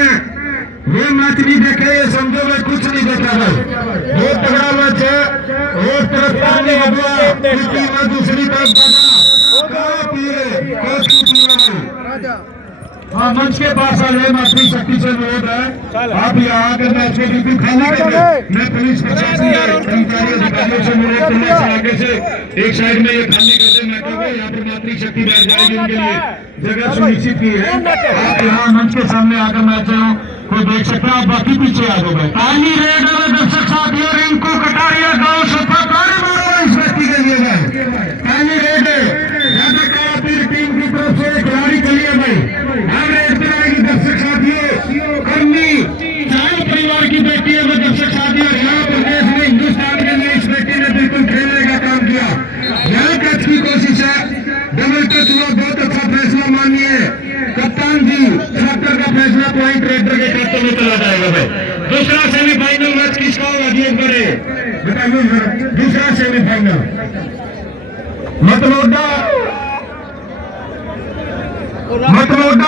जिसने ये मैच नहीं देखे ये समझो मैं कुछ नहीं देखा भाई। बहुत तगड़ा मैच है। एक तरफ पानी हुआ दूसरी तरफ हाँ मंच के पास आ रहे मातृ शक्ति से अनुरोध है आप यहाँ आकर मैच को बिल्कुल खाली कर दें। मैं पुलिस प्रशासन के कर्मचारी अधिकारियों से अनुरोध करूंगा आगे से एक साइड में ये खाली कर दें मैचों को। यहाँ पर मातृ शक्ति बैठ जाएगी उनके लिए जगह सुनिश्चित की है। आप यहाँ मंच के सामने आकर मैचों को देख सकते हैं। आप बाकी पीछे आ जाओगे। पहली रेड में दर्शक साथियों रिंकू कटारिया गाँव सफा इस व्यक्ति के लिए गए। पहली रेड टीम की तरफ से खिलाड़ी चलिए भाई। हम रेड पर आएगी दर्शक साथियों कर्मी चार परिवार की बेटी है। दर्शक साथियों हरियाणा प्रदेश में हिंदुस्तान के लिए इस बेटी ने बिल्कुल खेलने का काम किया। यहाँ टच की कोशिश है डबल टच हुआ। बहुत अच्छा फैसला मानिए कप्तान जी। छात्र का फैसला पॉइंट रेडर के खाते में चला जाएगा भाई। दूसरा सेमीफाइनल मैच किसका होगा जी बड़े बताइए। दूसरा सेमीफाइनल मतलोडा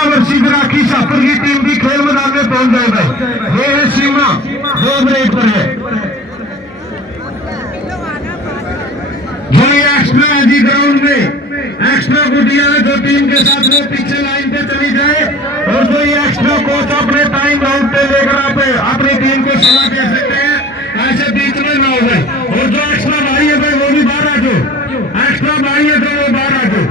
वर्षिक राखी शाहपुर की टीम भी खेल मैदान में पहुंच जाएगा। ये है सीमा दो ब्रेक पर है जो ये एक्स्ट्रा है जी ग्राउंड में एक्स्ट्रा गुटिया है जो टीम के साथ वो पीछे लाइन पे चली जाए और जो ये एक्स्ट्रा कोच अपने टाइम राउंड पे लेकर आप अपनी टीम को सलाह दे सकते हैं ऐसे बीच में ना हो गए। और जो एक्स्ट्रा भाई है भाई वो भी बाहर आ जाओ। एक्स्ट्रा भाई है तो वो बाहर आ जाओ।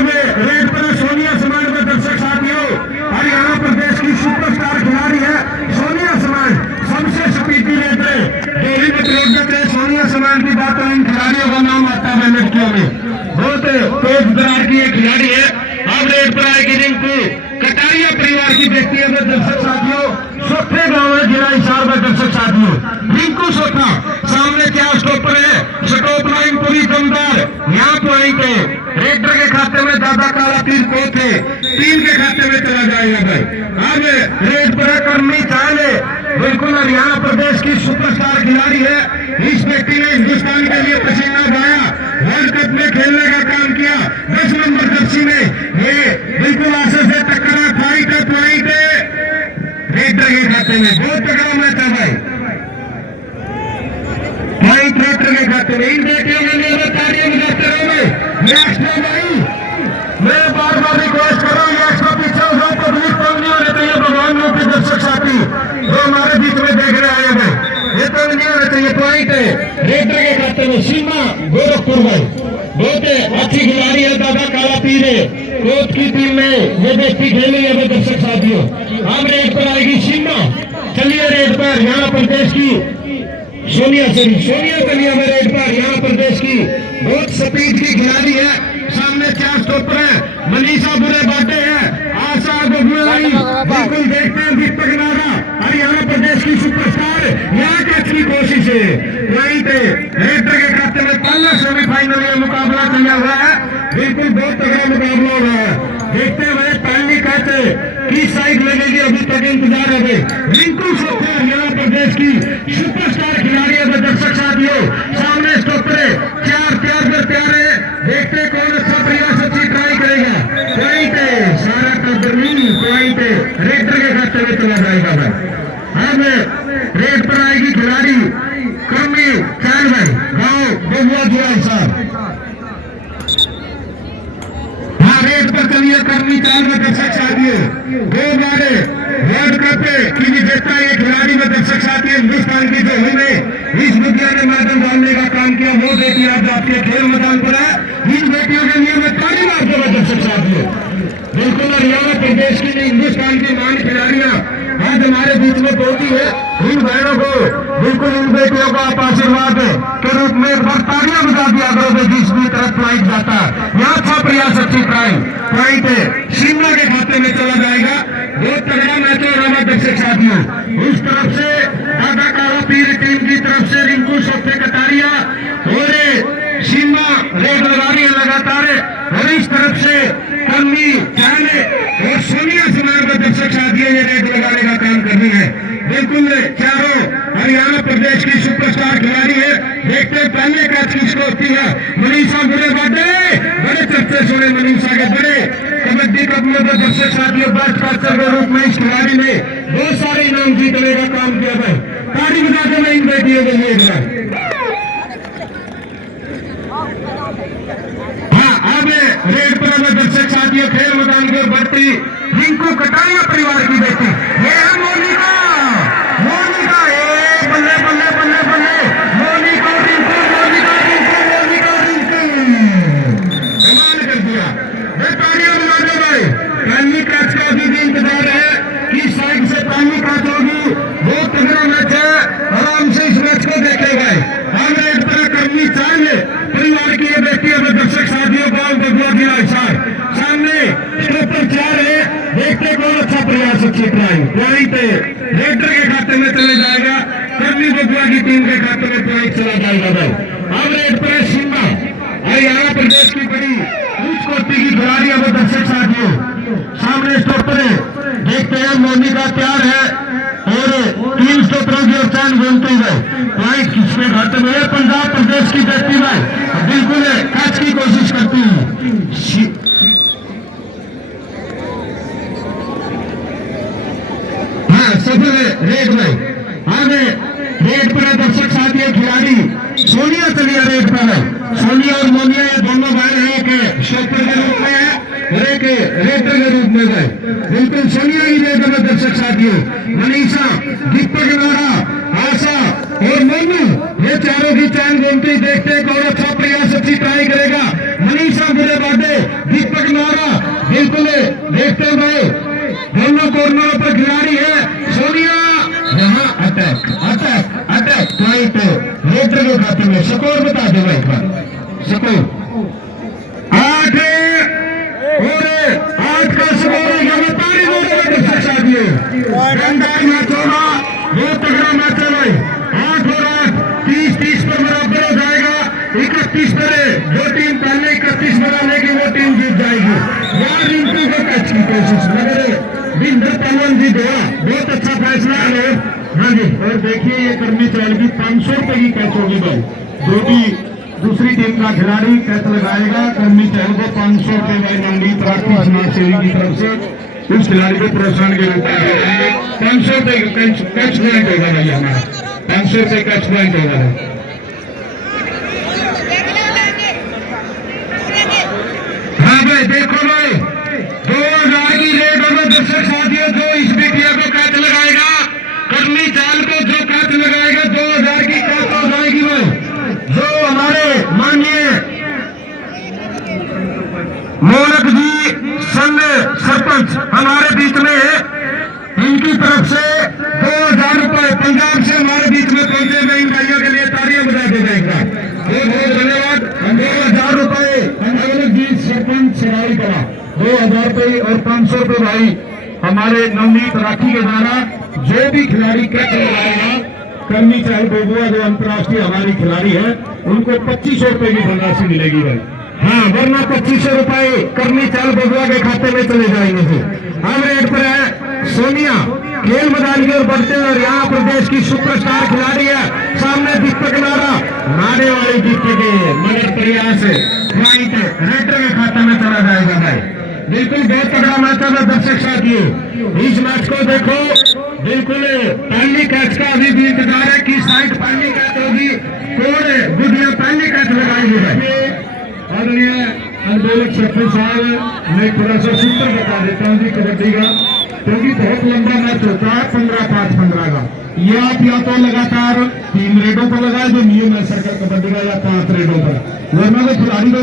रेड पर सोनिया समाज में दर्शक साथियों हरियाणा प्रदेश की सुपरस्टार खिलाड़ी है सोनिया समाज। सबसे स्पीडी रेडर डेली मतलोडा के सोनिया समाज की बात इन खिलाड़ियों का नाम आता है लड़कियों में। बहुत तेज दरार की एक खिलाड़ी है। अब रेड पर आएगी रिंकू कटारिया परिवार की व्यक्ति है दर्शक साथियों। सोफे गांव है जिला हिसार में दर्शक साथियों। रिंकू सोफा सामने क्या स्टॉपर है स्टॉप लाइन पूरी दमदार। यहाँ पॉइंट है रेडर के खाते में दादा काला तीर कोच है टीम के खाते में चला जाएगा भाई। अब रेड पर कर्मी चाले बिल्कुल हरियाणा प्रदेश की सुपरस्टार खिलाड़ी है। इस व्यक्ति ने हिंदुस्तान के लिए पसीना बहाया वर्ल्ड कप में खेलने का काम किया। 10 नंबर जर्सी में ये बिल्कुल आशा से टक्करा फाइट है पॉइंट रेडर के खाते में। बहुत तगड़ा मैच है भाई। पॉइंट रेडर के खाते में। इन बेटियों के लिए कार्य में जाते रहोगे मैं बार बार रिक्वेस्ट कर रहा हूँ एक्स्ट्रा पीछे हो जाओ। पब्लिक तंग नहीं होने चाहिए भगवान रूपी दर्शक साथी जो हमारे बीच में देख रहे आए हैं ये तंग नहीं होने चाहिए। पॉइंट है रेडर के खाते में सीमा गोरखपुर भाई। बहुत अच्छी खिलाड़ी है दादा काला तीर है कोच की टीम में ये व्यक्ति खेल रही है दर्शक साथियों। अब रेड पर आएगी सीमा। चलिए रेड पर हरियाणा प्रदेश की सोनिया चलिए हमें रेड पर हरियाणा प्रदेश की बहुत स्पीड की खिलाड़ी है। सामने क्या स्टॉपर है मनीषा बुरे बाटे है आशा बिल्कुल देखते हैं दीपक नारा हरियाणा प्रदेश की सुपरस्टार। यहाँ कैच की कोशिश है वहीं पे रेडर के खाते में पहला सेमीफाइनल ये मुकाबला चला हुआ है। बिल्कुल बहुत तगड़ा मुकाबला हो रहा है। देखते हुए पहली कैच किस साइड लगेगी अभी तक इंतजार है। रिंकू सोफा हरियाणा प्रदेश की सुपरस्टार खिलाड़ी है दर्शक साथियों। सामने स्टॉपर चार प्यार है देखते कौन अच्छा प्रयास अच्छी ट्राई करेगा। पॉइंट सारा पॉइंट रेडर के खाते में चला जाएगा भाई। अब रेड पर आएगी खिलाड़ी कर्मी चार भाई गाँव बबुआ जिला साहब। हाँ रेड पर चलिए कर्मी चार में दर्शक साथियों। दो बारे वर्ल्ड कप की विजेता ये खिलाड़ी में दर्शक साथी हिंदुस्तान की जो हुई इस विद्या ने मैदान डालने का काम किया वो बेटी आज आपके खेल मैदान पर है। इन बेटियों के लिए मैं ताली मारते हुए दर्शक साथियों। बिल्कुल हरियाणा प्रदेश की हिंदुस्तान की महान खिलाड़ियां आज हमारे बीच में पहुंची है। इन बहनों को बिल्कुल इन बेटियों को आप आशीर्वाद के रूप में एक बार तालियां बजा दिया करो जिसकी तरफ पॉइंट जाता है। यहाँ अच्छा प्रयास अच्छी पॉइंट शिमला के खाते में चला जाएगा। बहुत तगड़ा मैच हो रहा है दर्शक साथियों। इस तरफ से दादा काला पीर टीम की तरफ से रिंकू सोफे कटारिया और सीमा रेड लगा रही है लगातार। और इस तरफ से कन्नी जाने और सोनिया समाज में दर्शक साथियों ये रेड लगाने का काम कर रही है। बिल्कुल चारों हरियाणा प्रदेश की सुपरस्टार खिलाड़ी है। देखते पहले कैच किसको होती है मनीषा बुरे बाटे बड़े चर्चे सुने मनीषा के बड़े कबड्डी कप में तो दर्शक साथियों बेस्ट कैचर के रूप में इस खिलाड़ी ने बहुत सारे इनाम जीतने का काम किया है। ताली बजा के मैं इन बेटियों के लिए हाँ अब रेड पर दर्शक साथियों खेल मैदान की ओर बढ़ती रिंकू कटारिया परिवार की बेटी ये है मोनिका। मोनिका बल्ले बल्ले बल्ले बल्ले मोनिका रिंकू मोनिका रिंकू मोनिका रिंकू कमाल कर दिया। तालियां बजा दो भाई। पहली कैच का अभी भी इंतजार है कि साइड से पहली कैच होगी। बहुत तगड़ा मैच है, आराम से इस मैच को देखे भाई। हम रेड पर करनी चाहिए परिवार की ये बेटी है दर्शक साथियों गांव बगुआ जिला हिसार सामने स्टॉपर 4 है। देखते कौन अच्छा प्रयास अच्छी पॉइंट रेडर के खाते में चले जाएगा। करनी बगुआ की टीम के खाते में पॉइंट चला जाएगा भाई। अब रेड पर सिम्बा और यहाँ प्रदेश की बड़ी उच्च कोटि की खिलाड़ी अब दर्शक साथियों सामने स्टॉपर है। देखते हैं मोनिका तैयार है और 3 स्टॉपरों की चांद बोलते हुए पॉइंट किसके खाते में है। पंजाब प्रदेश की बेटी भाई बिल्कुल कैच की कोशिश करती है। हाँ सफल है रेड में। आगे रेड पर दर्शक साथियों खिलाड़ी सोनिया चलिए रेड पर है। सोनिया और मोनिया ये दोनों भाई हैं एक स्टॉपर के रूप में है और एक रेडर के रूप में गए। बिल्कुल सोनिया ही रेड में दर्शक साथियों मनीषा दीपक नारा आशा और मोनू ये चारों की चांद घूमती देखते कौन अच्छा प्रयास अच्छी ट्राई करेगा। मनीषा बुरे बाटे दीपक नारा बिल्कुल देखते भाई दोनों कॉर्नरों पर खिलाड़ी है। सोनिया यहाँ attack attack attack point raider के खाते में। स्कोर बता दो भाई एक बार स्कोर 8 और 8 का स्कोर है। ताली दर्शक साथियों शानदार मैच होगा, बहुत तगड़ा मैच है भाई। 8 और 8 30-30 पर बराबर हो जाएगा। 31 पर जो टीम पहले 31 बना लेगी वो टीम जीत जाएगी। यार रिंकू को कैच की कोशिश मगर विंदर पहलवान जी दो बहुत अच्छा फैसला है। हाँ जी और देखिए ये करनी चाहिए 500 रुपए की कैच होगी भाई। जो भी दूसरी टीम का खिलाड़ी कैच लगाएगा करनी चाहिए को 500 रुपए भाई नवनीत राठी समाज सेवी की तरफ से उस खिलाड़ी को प्रोत्साहन के रूप में 500 रुपए कैच पॉइंट होगा भाई हमारा 500 रुपए कैच पॉइंट होगा। हाँ भाई देखो भाई 2000 की रेड होगा दर्शक साथियों जो इस बिटिया को कैच लगाएगा करनी चाल को जो कैच लगाएगा 2000 की कैच हो जाएगी भाई। जो हमारे माननीय मोहनक जी संघ सरपंच हमारे बीच में है इनकी तरफ से 2000 रुपए पंजाब से हमारे बीच में पहुंचे हुए इन भाइयों के लिए तालियां बजा देगा एक बार। बहुत बहुत धन्यवाद। 2000 रुपए जी सरपंच सराई करा 2000 रुपए और 500 रुपए भाई हमारे नवनीत राठी के द्वारा जो भी खिलाड़ी कैच लगाएगा करनी चाहिए बबुआ जो अंतर्राष्ट्रीय हमारी खिलाड़ी है उनको 2500 रुपए की धनराशि मिलेगी भाई। हाँ वरना 2500 रुपए करनी चाहिए बबुआ के खाते में चले जाएंगे जी। अब रेड पर है सोनिया खेल मैदान की ओर बढ़ते हैं और यहाँ प्रदेश की सुपरस्टार खिलाड़ी है सामने दीपक नारा नारे वाले जीतेंगे मगर प्रयास पॉइंट रेडर के खाते में चला जाएगा भाई। बिल्कुल बहुत तगड़ा मैच है दर्शक साथियों इस मैच को देखो। बिल्कुल पहली कैच का अभी भी इंतजार है कि साइड पहली कैच होगी कौन गुडिया पहली कैच लगाएंगे भाई। आदरणीय आंदोलक सरपंच साहब मैं थोड़ा सा सूत्र बता देता हूँ जी कबड्डी का क्योंकि बहुत लंबा मैच होता है 15-5-15 का। ये आप या तो लगातार 3 रेडों पर लगाए जो नियम है सर्कल कबड्डी का या 5 रेडों पर वरना तो खिलाड़ी को।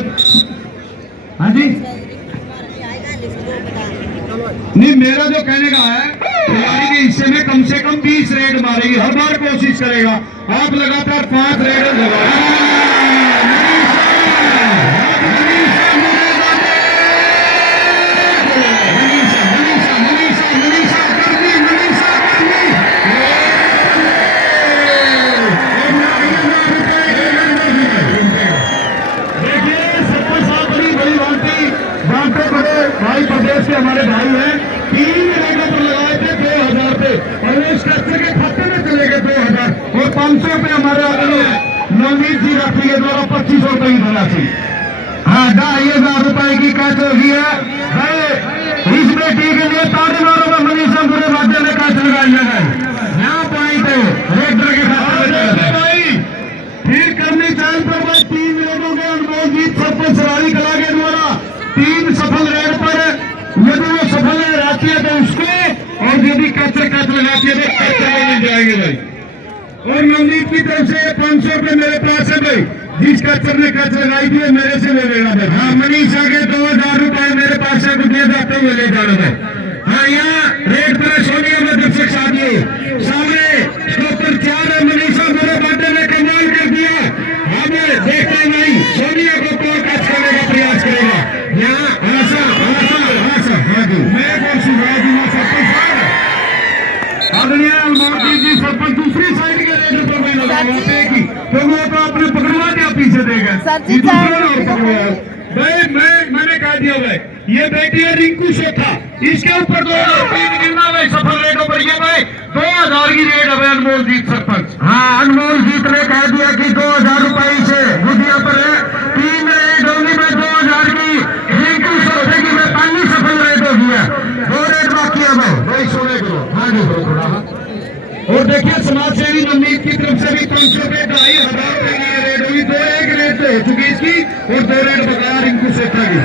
हाँ जी नहीं मेरा जो कहने का है खिलाड़ी के हिस्से में कम से कम 20 रेड मारेगी हर बार कोशिश करेगा। आप लगातार 5 रेड लगाए भाई प्रदेश के हमारे भाई हैं 3 रेडों पर लगाए थे 2000 पे और इस कैसे के खाते में चले गए 2000 और 500 पे हमारे आदरणीय नवनीत जी राठी के द्वारा 2500 रुपए की धनराशि। हाँ 2,500 रुपए की कैच होगी है भाई। इस बेटी के लिए ताली मारो में मनीषा पूरे राज्य में कैच लगाई है। यहाँ पॉइंट है रेडर के खाते भाई। फिर करनी चाहिए पर भाई 3 रेडों के अनमोल जीत सबको सवारी कला के द्वारा 3 सफल रेड पर यदि वो सफल रहती है तो उसको, और यदि कैच लगाती है तो कैच मिल जाएंगे भाई। और नवनीत की तरफ से 500 रुपए मेरे पास है भाई। जिस कैचर ने कैच लगाई थी मेरे से ले लेना भाई। हाँ मनीषा के 2,000 रुपए मेरे पास से दिए जाते हुए ले जाना भाई। हाँ यहाँ रेड पर सोनिया में दर्शक साथियों सामने स्टॉपर 4 है। मनीषा मेरे बाटे में कमाल कर दिया। हमें देखते नहीं सोनिया को कौन कैच करने का प्रयास करेगा। यहाँ आशा आशा आशा हाँ जी मैं कौन सी आदरणीय अलमोटी जी सरपंच दूसरी साइड के रेड पर मैं लगाते की तो वो तो अपने पकड़वा दिया पीछे देगा भाई। मैंने कहा दिया भाई ये बेटी है रिंकू शेखा, इसके ऊपर 2,000 गिरना भाई सफल रेटों पर। ये भाई 2,000 की रेट है अनमोल जीत सरपंच। हाँ अनमोल जीत ने कह दिया कि 2,000 रुपए से बुद्धिया पर है। 3 रेट होगी मैं 2,000 की रिंकू शेखा की मैं 5 सफल रेट होगी है। 2 रेट बाकी है भाई सोने करो। हाँ जी थोड़ा और देखिए समाज सेवी नवनीत की तरफ से भी 500 रुपए 2,500 रुपए की रेट होगी। 2 एक रेट तो हो चुकी इसकी और 2 रेट बकाया रिंकू शेखा की।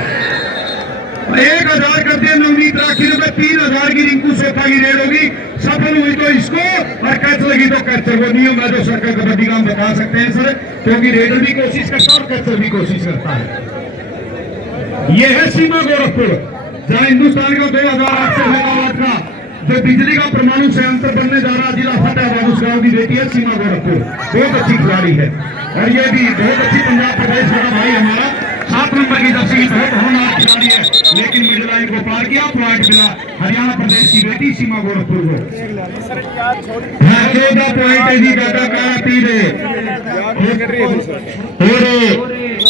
1,000 करते हैं नवनीत राखी में 3,000 की रिंकू शेखा की रेट होगी। सफल हुई तो इसको और कैच लगी तो कैचर। वो नियम है जो सरकार कबड्डी का हम बता सकते हैं सर, क्योंकि रेडर भी कोशिश करता है और कैचर भी कोशिश करता है। ये है सीमा गोरखपुर जहाँ हिंदुस्तान का 2008 से हैदराबाद का जो बिजली का परमाणु संयंत्र बनने जा रहा जिला फतेहाबाद उस गांव की बेटी है सीमा गोरखपुर। बहुत अच्छी खिलाड़ी है और ये भी बहुत अच्छी पंजाब प्रदेश का भाई हमारा 7 नंबर की जर्सी बहुत होनहार खिलाड़ी है, लेकिन मिडिल लाइन को पार किया। पॉइंट मिला हरियाणा प्रदेश की बेटी सीमा गोरखपुर को। 14 पॉइंट है जी दादा काला तीर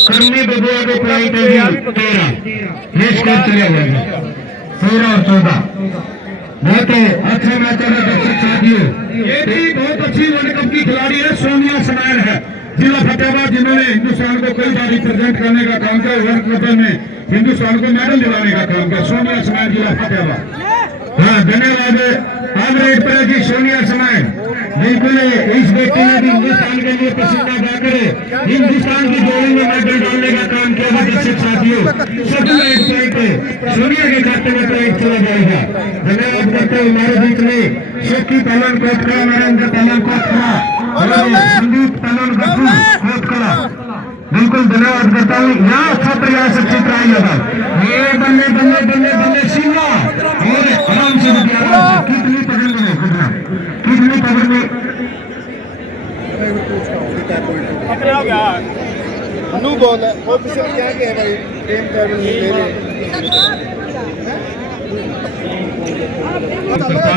करनी बबुआ को पॉइंट है जी 13। ये स्कोर चले हुए 13 और 14 बहुत अच्छे मैच है दर्शक साथियों। ये भी बहुत अच्छी वर्ल्ड कप की खिलाड़ी है। सोनिया सनायन है जिला फतेहाबाद, जिन्होंने हिंदुस्तान को कई बार रिप्रेजेंट करने का काम किया। वर्ल्ड कप में हिंदुस्तान को मेडल दिलाने का काम किया। सोनिया सनायन जिला फतेहाबाद। हाँ धन्यवाद। अब रेड पर जी सोनिया सनायन बिल्कुल इस बेटी ने भी हिंदुस्तान के लिए पसीना बहाकर हिंदुस्तान की जोड़ी में मेडल डालने का काम किया है दर्शक साथियों। सभी रेड पॉइंट सोनिया के खाते में पॉइंट चला जाएगा। धन्यवाद करते हुए हमारे बीच में शेखी पलन कोटकला, नरेंद्र पलन कोटकला और संदीप पलन कोटकला बिल्कुल धन्यवाद करता हूँ। यहाँ अच्छा प्रयास अच्छी ट्राई लगा ये बल्ले बल्ले बल्ले बल्ले सीमा और आराम से कितनी पकड़ में कितनी पकड़ में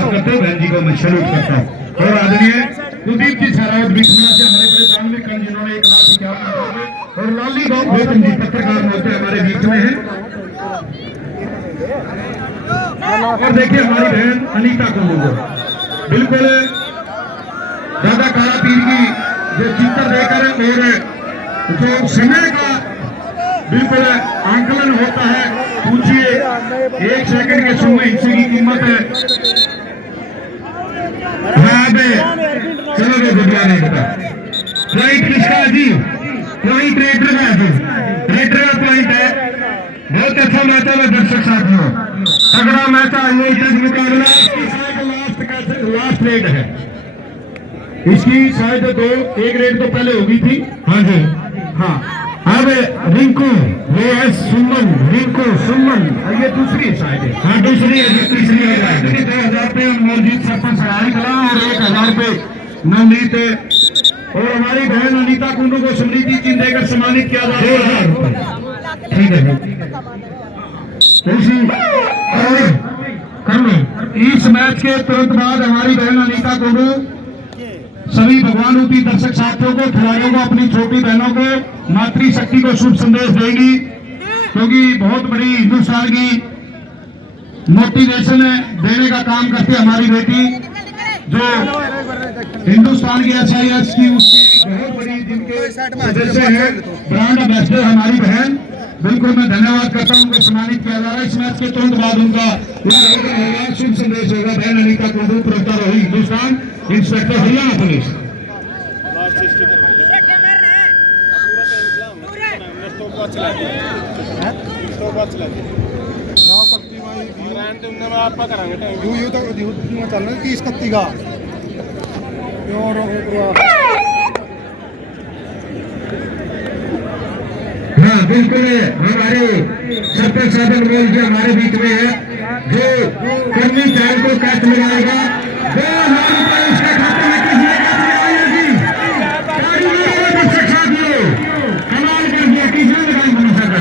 करते बहन जी को मैं सैल्यूट करता हूँ। और आदरणीय कुलदीप जी सारावत बीच में से हमारे बड़े दानवीर कल जिन्होंने 1,51,000 और लाली गांव गौतम जी पत्रकार होते हमारे बीच में है। और देखिए हमारी बहन अनीता कुंडू बिल्कुल दादा काला पीर की जो चित्र देकर और जो समय का बिल्कुल आंकलन होता है। पूछिए 1 सेकंड के समय हिस्से की कीमत है। चलो वे बुढ़िया बता पॉइंट किसका जी? पॉइंट रेडर का है। रेडर का पॉइंट है। बहुत अच्छा मैच है दर्शक साथियों। तगड़ा मैच है ये मुकाबला। लास्ट रेड है इसकी शायद 2 1 रेड तो पहले होगी थी। हाँ जी हाँ। अब रिंकू वो है सुमन रिंकू सुमन ये दूसरी शायद है। हाँ दूसरी है तीसरी है। 2,000 रुपये मौजूद सरपंच सरारी कला और 1,000 रुपये नवनीत और हमारी बहन अनीता कुंडू को समृद्धि चिन्ह देकर सम्मानित किया जा रहा है। ठीक है। इस मैच के तुरंत बाद हमारी बहन अनीता कुंडू सभी भगवान रूपी दर्शक साथियों को खिलाड़ियों को अपनी छोटी बहनों को मातृशक्ति को शुभ संदेश देगी, क्योंकि बहुत बड़ी हिंदुस्तान की मोटिवेशन देने का काम करती है हमारी बेटी, जो हिंदुस्तान की SIS की उसकी बहुत बड़ी जिनके सदस्य हैं ब्रांड एम्बेसडर हमारी बहन बिल्कुल मैं धन्यवाद करता हूँ उनको सम्मानित किया जा रहा है। इस मैच के तुरंत बाद उनका होगा शुभ संदेश होगा। बहन अनिता कुंडू, प्रवक्ता रोहित हिंदुस्तान, इंस्पेक्टर हरियाणा पुलिस। चलना 30-31 का हाँ बिल्कुल हमारे सरपंच साधन बोल के हमारे बीच में है जो कर्मी चाल को कैच लगाएगा 2000 रुपए उसके खाते में किसी कमाल कर दिया। किसने लगाई मनीषा का?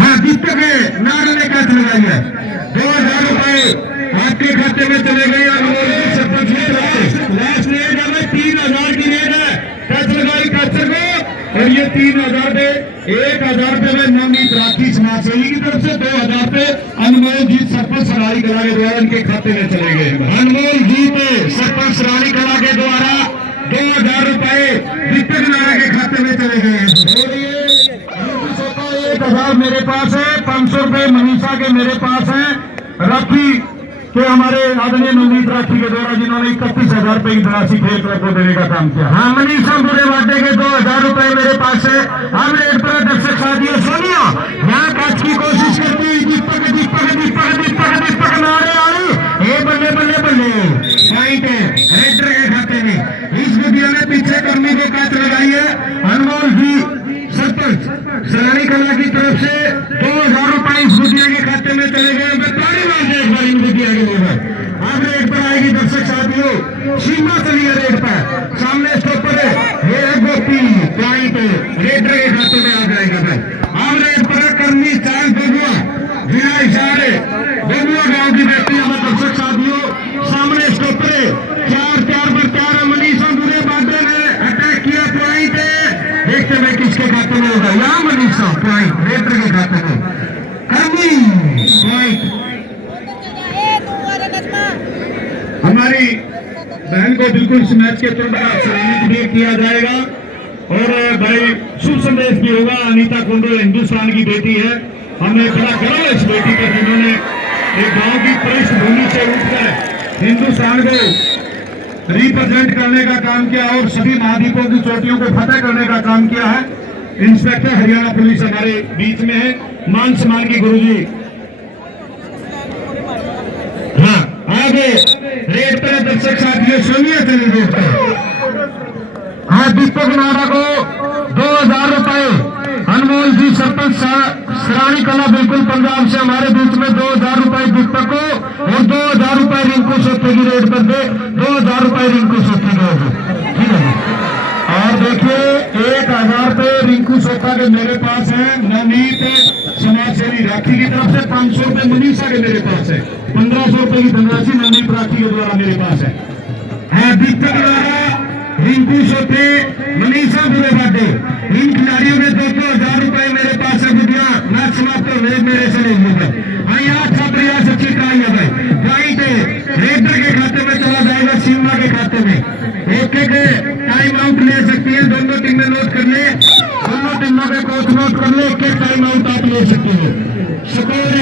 हाँ दीपक नार ने कैच लगाई है। 2000 रुपए आपके खाते में चले गए। सरपंच की तरफ से लास्ट रेट है 3000 की रेट है। कैच लगाई कैचर को और ये 3000 पे 1000 रुपए में नवनीत राठी समाज सेवी की तरफ से 2000 पे अनमोल जीत सरपंच सरारी कला के द्वारा इनके खाते में चले गए। अनमोल जीत सरपंच सरारी कला के द्वारा 2000 रुपए दीपक नारा के खाते में चले गए हैं। 1000 मेरे पास है, 500 रुपए मनीषा के मेरे पास है, राठी के हमारे आदरणीय नवनीत राठी के द्वारा जिन्होंने 31,000 रुपए की धनराशि खेल क्लब को देने का काम किया। हाँ मनीषा पूरे वादे के 2000 रुपए मेरे पास है। हम रेट पर दर्शक साथियों सोनिया यहाँ कैच की कोशिश करती हुई दीपक दीपक दीपक दीपक दीपक नारे आई। ए बल्ले बल्ले बल्ले पॉइंट है रेडर के खाते में। इस वीडियो में पीछे कर्मी को कैच लगाई है अनमोल जी सरपंच सरारी कला की तरफ से 2000 रुपए इस वीडियो के खाते में चले गए। अब रेट पर आएगी दर्शक साथियों सीमा चलिए रेट पर सामने स्टॉपर है ये है गोपी पॉइंट रेडर के खाते में आ जाएगा भाई। अब रेट पर कर्मी चाल बबुआ बिना इशारे बबुआ गांव की व्यक्ति हमें दर्शक साथियों सामने स्टॉपर है 4-4 पर 4 मनीषा बुरे बाटे ने अटैक किया पॉइंट है। देखते हैं किसके खाते में होगा। यहाँ मनीषा पॉइंट रेडर के खाते में कर्मी पॉइंट। हमारी बहन को बिल्कुल इस मैच के तुरंत बाद सम्मानित किया जाएगा और भाई शुभ संदेश भी होगा। अनीता कुंडू हिंदुस्तान की बेटी है। हमें बड़ा गर्व है इस बेटी पर जिन्होंने एक गांव की पृष्ठभूमि से उठकर हिंदुस्तान को रिप्रेजेंट करने का काम किया और सभी महाद्वीपों की चोटियों को फतेह करने का काम किया है। इंस्पेक्टर हरियाणा पुलिस हमारे बीच में है। मान सम्मान की गुरुजी। हाँ आगे रेट पर दर्शक साथियों सोनिया चली रेट पर। हाँ दीपक नारा को 2000 रुपए अनमोल जी सरपंच सरानी कला बिल्कुल पंजाब से हमारे बीच में 2000 रुपए दीपक को और 2000 रुपए रिंकू सोते की रेट पर दे 2000 रुपए रिंकू सोते को। ठीक है और देखिए 1000 रुपए रिंकू सोता के मेरे पास है। नवनीत समाज सेवी राठी की तरफ से 500 रुपए मनीषा के मेरे पास है। 1500 रुपए की धनराशि नवनीत राठी के द्वारा मेरे पास है। दीपक द्वारा रिंकू सोते मनीषा बुरे बाटे इन खिलाड़ियों के 2,000 रुपए मेरे पास है। बुढ़िया मैच समाप्त कर मेरे से नहीं मिलता। यहाँ अच्छा प्रयास अच्छी ट्राई है भाई। पॉइंट रेडर के खाते में चला जाएगा सीमा के खाते में। एक एक टाइम आउट ले सकती है। दोनों टीमें नोट कर ले, दोनों टीमों के कोच नोट कर ले। एक एक टाइम आउट आप ले सकते हो। स्कोर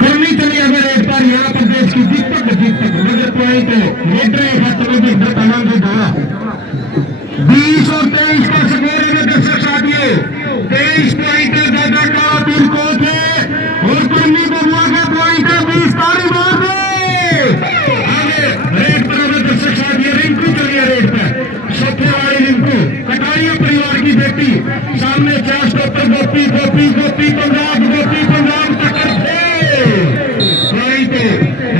करनी चलिए अगर रेड पर यहाँ प्रदेश की दीपक मुझे पॉइंट रेडर के खाते में देखना तमाम से जोड़ा 20 और 23 का स्कोर है दर्शक साथियों। 23 पॉइंट है दादा का तीन कोच है और कर्मी बबुआ का पॉइंट है 20 तारीख मार दे। आगे रेड पर अगर दर्शक साथियों रिंकू चलिए रेड पर सत्य वाली रिंकू कटारिया परिवार की बेटी सामने 4 स्टॉपर गोपी गोपी गोपी पंजाब टक्कर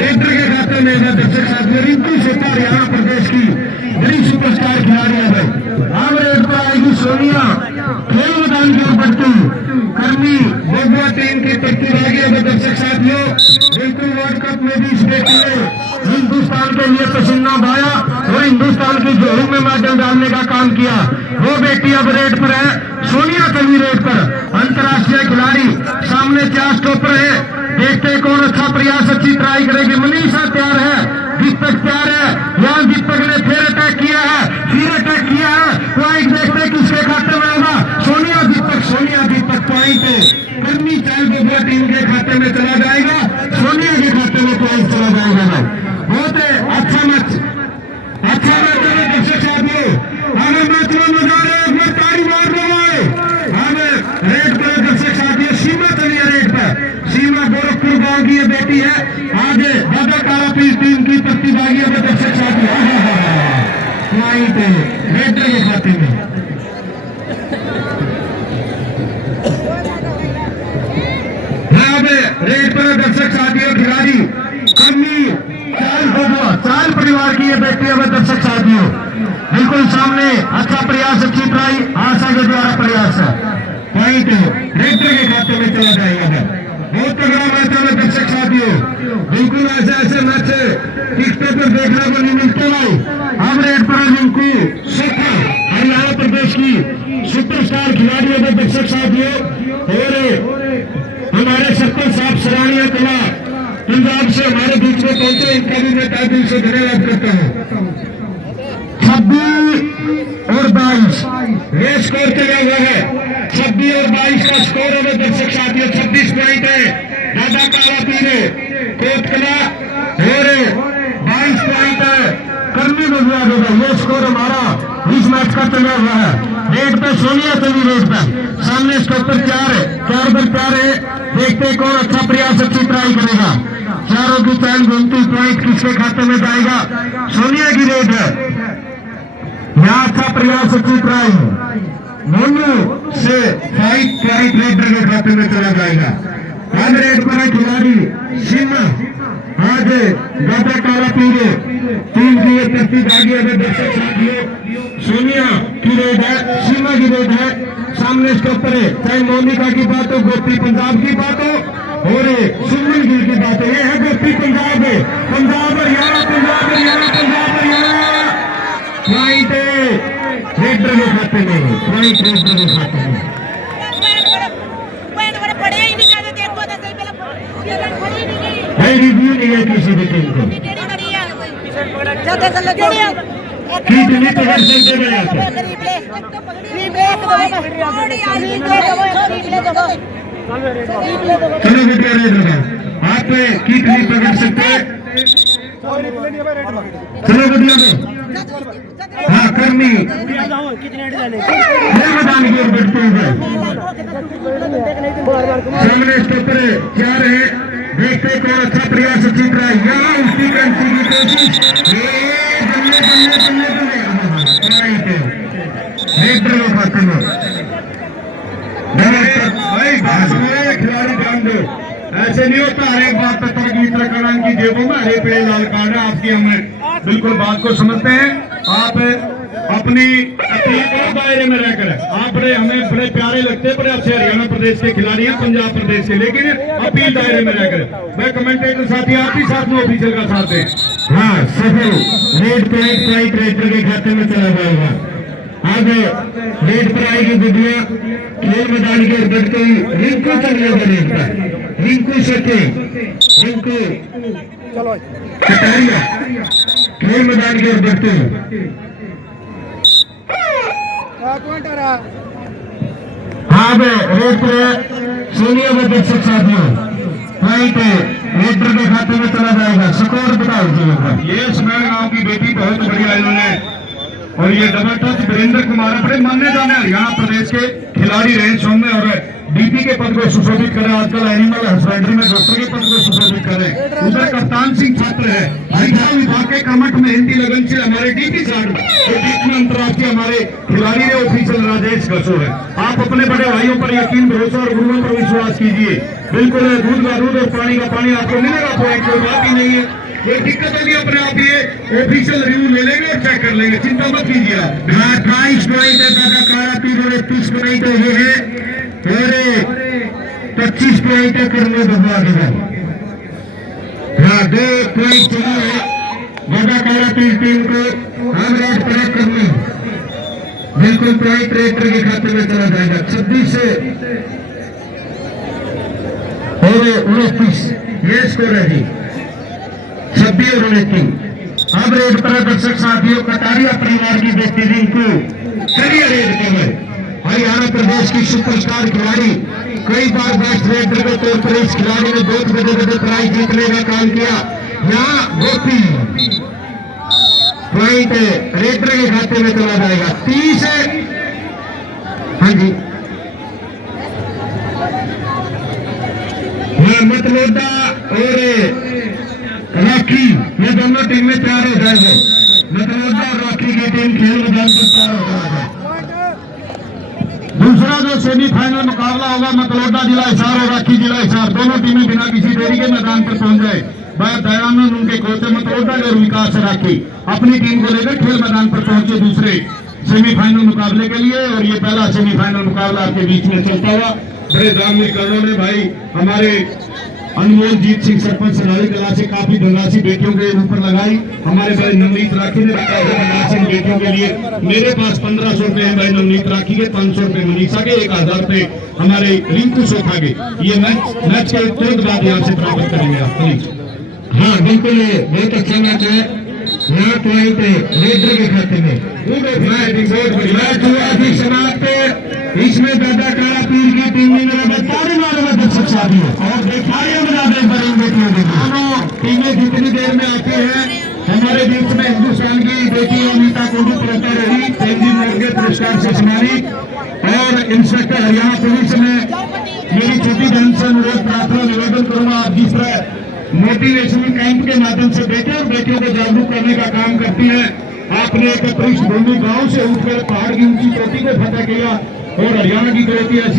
रेडर के खाते में दर्शक साथियों रिंकू सोता हरियाणा प्रदेश की बड़ी सुपरस्टार खिलाड़ी है भाई। अब रेड पर आएगी सोनिया खेल मैदान की ओर बढ़ती कर्मी बबुआ टीम की प्रतिभागी है दर्शक साथियों। बिल्कुल वर्ल्ड कप में भी इस बेटी ने हिंदुस्तान के लिए पसीना बहाया और हिंदुस्तान की जोड़ी में मेडल डालने का काम किया। वो बेटी अब रेड पर है। सोनिया चली रेड पर अंतर्राष्ट्रीय खिलाड़ी सामने 4 स्टॉपर है। देखते कौन अच्छा प्रयास अच्छी ट्राई करेगी। मनीषा तैयार है, दीपक तैयार है। यहाँ दीपक ने फिर अटैक किया है, फिर अटैक किया परिवार की ये बेटी है दर्शक साथियों, बिल्कुल सामने अच्छा प्रयास, अच्छी ट्राई, आशा के द्वारा प्रयास है, पॉइंट रेडर के खाते में चला जाएगा। बहुत तगड़ा मैच है दर्शक साथियों, बिल्कुल ऐसे ऐसे मैच टिकटॉक पर देखने को नहीं मिलते भाई। अब रेड पर रिंकू शेखर हरियाणा प्रदेश की सुपरस्टार खिलाड़ी है दर्शक साथियों, और हमारे सरपंच साहब सराहनीय कला पंजाब से हमारे बीच में पहुंचे, इनका भी मैं तहे दिल से धन्यवाद करता हूँ। 26 और 22 ये स्कोर चला हुआ है, 26 और 22 का स्कोर है दर्शक साथियों। 26 पॉइंट है दादा काला पीर कोटकला और 22 पॉइंट है कर्मी बजुआ देगा। ये स्कोर हमारा इस मैच का चला हुआ है। रेड पे सोनिया चली, रेड पे सामने स्टॉपर 4 है, देखते कौन अच्छा प्रयास, अच्छी ट्राई करेगा। चारों की चैन घूमती, पॉइंट किसके खाते में जाएगा? सोनिया की रेड है, यहाँ अच्छा प्रयास, अच्छी ट्राई मोनू से 5 पॉइंट रेडर के खाते में चला जाएगा। आज रेड पर खिलाड़ी सीमा, आज दादा काला पीरे टीम की ये तरतीब आगे है दर्शक साथियों। सोनिया की रेड है, सीमा की रेड है, सामने स्टॉपर है, चाहे मोनिका की बात हो, गोपी पंजाब की बात हो और सुमन गिल की बात हो। ये है गोपी पंजाब, पंजाब हरियाणा, पंजाब हरियाणा, पंजाब हरियाणा। पॉइंट रेडर के खाते में, पॉइंट रेडर के खाते में। भाई रिव्यू नहीं है किसी भी टीम को, कितनी तो कर सकते हैं आप। चलो बेटा रेडर का आप कितनी पकड़ सकते हैं? चलो बढ़िया में हाँ कर्मी मैदान की ओर बढ़ते हुए सामने स्टॉपर 4 है, देखते कौन अच्छा प्रयास, अच्छी ट्राई, यहाँ उसकी कंट्री की कोशिश, रेडर के खाते में। खिलाड़ी ध्यान दो, ऐसे नहीं होता हर एक बात पर तरकीब करना, इनकी जेबों में हरे पेड़ लाल कार्ड है। आपकी हमें बिल्कुल बात को समझते हैं, आप अपनी दायरे में रहकर आपने हमें बड़े प्यारे लगते हैं, बड़े अच्छे हरियाणा प्रदेश के खिलाड़ी हैं, पंजाब प्रदेश के, लेकिन अपील दायरे में रहकर मैं कमेंटेटर साथी आप ही साथ में ऑफिसर का साथ दें। हाँ सफल रेड पॉइंट रेडर के खाते में चला जाएगा। आगे रेड पर आएगी गुडिया, खेल मैदान की ओर बढ़ते हुए रिंकू चलिए रेड पर, रिंकू शेखे, रिंकू कटारिया खेल मैदान की ओर बढ़ते हुए। हाँ रेड पर सोनिया में दर्शक साथियों, पॉइंट रेडर के खाते में चला जाएगा। स्कोर बता दीजिएगा। ये सुमेर गांव की बेटी बहुत बढ़िया इन्होंने, और ये डबल टच वीरेंद्र कुमार बड़े मान्य जाने हरियाणा प्रदेश के खिलाड़ी रहे, सौम्य और डीपी के पद को सुशोभित करें, आजकल एनिमल हस्बेंड्री में डॉक्टर के पद को सुशोभित करें। उधर कप्तान सिंह छात्र है, शिक्षा विभाग के कर्मठ मेहनती लगन से हमारे डीपी साहब और बीच में अंतर्राष्ट्रीय हमारे खिलाड़ी है ऑफिसर राजेश घसो है। आप अपने बड़े भाइयों पर यकीन, भरोसा और गुरुओं पर विश्वास कीजिए, बिल्कुल दूध का दूध और पानी का पानी आपको मिलेगा, पॉइंट कोई बात ही नहीं है। कोई दिक्कत होगी अपने आप ये ऑफिशियल रिव्यू ले लेंगे और चेक कर लेंगे, चिंता मत कीजिए आप। 22 पॉइंट है दादा काला पीर, 30 पॉइंट हुए हैं और 25 पॉइंट है कर्मी बबुआ के बाद। हाँ 2 पॉइंट चाहिए है दादा काला पीर टीम को। हम रेड पर कर्मी बिल्कुल पॉइंट रेडर के खाते में चला जाएगा। 26 और 29 ये स्कोर है जी, 26 और 29। अब रेड पर दर्शक साथियों कटारिया परिवार की बेटी रिंकू चलिए रेड पर, हरियाणा प्रदेश की सुपरस्टार खिलाड़ी, कई बार बेस्ट रेडर के तौर पर इस खिलाड़ी ने बहुत बड़े बड़े प्राइज जीतने का काम किया। यहाँ गोपी पॉइंट रेडर के खाते में चला जाएगा। 30 हाँ जी मतलोडा और राखी ये दोनों टीमें तैयार हो जाएंगे। मतलोडा और राखी की टीम खेल मैदान पर तैयार हो जाएगा। दूसरा जो सेमीफाइनल मुकाबला होगा मतलोडा जिला हिसार और राखी जिला हिसार, दोनों टीमें बिना किसी देरी के मैदान पर पहुंच जाए। दयानंद उनके कोच मतोड़कर विकास राखी अपनी टीम को लेकर खेल मैदान पर पहुंचे दूसरे सेमीफाइनल मुकाबले के लिए। और ये पहला सेमीफाइनल मुकाबला आपके बीच में चलता हुआ बड़े दामी करोड़ों ने भाई हमारे अनमोल जीत सिंह सरपंच सनाली कला से काफी धनराशि बेटियों के ऊपर लगाई। हमारे भाई नवनीत राखी ने धनराशि बेटियों के लिए मेरे पास 1500 रुपए है भाई नवनीत राखी के, 500 रुपए मनीषा के, 1000 रुपए हमारे रिंकू सोखा के। ये मैच के तुरंत बाद यहाँ से प्राप्त करेंगे आप प्लीज। हाँ बिल्कुल बहुत अच्छा मैच है। यहाँ पॉइंट रेडर के खाते में मैच हुआ अभी समाप्त। इसमें दादा काला पीर की टीम ने ताली मारो दर्शक साथियों और देखिए दोनों टीमें जितनी देर में आती है हमारे बीच में हिंदुस्तान की बेटी अनीता कोडू पुरस्कार रही तेजी मोर्गे पुरस्कार से सम्मानित और इंस्पेक्टर हरियाणा पुलिस में मेरी छोटी बहन से अनुरोध प्रार्थना निवेदन करूंगा। आप जिस तरह मोटिवेशनल कैंप के माध्यम से बेटे और बेटियों को जागरूक करने का काम करती है, आपने एक पृष्ठभूमि गांव से उठकर पहाड़ की ऊंची चोटी को फतह किया और हरियाणा की बेटी ऐसी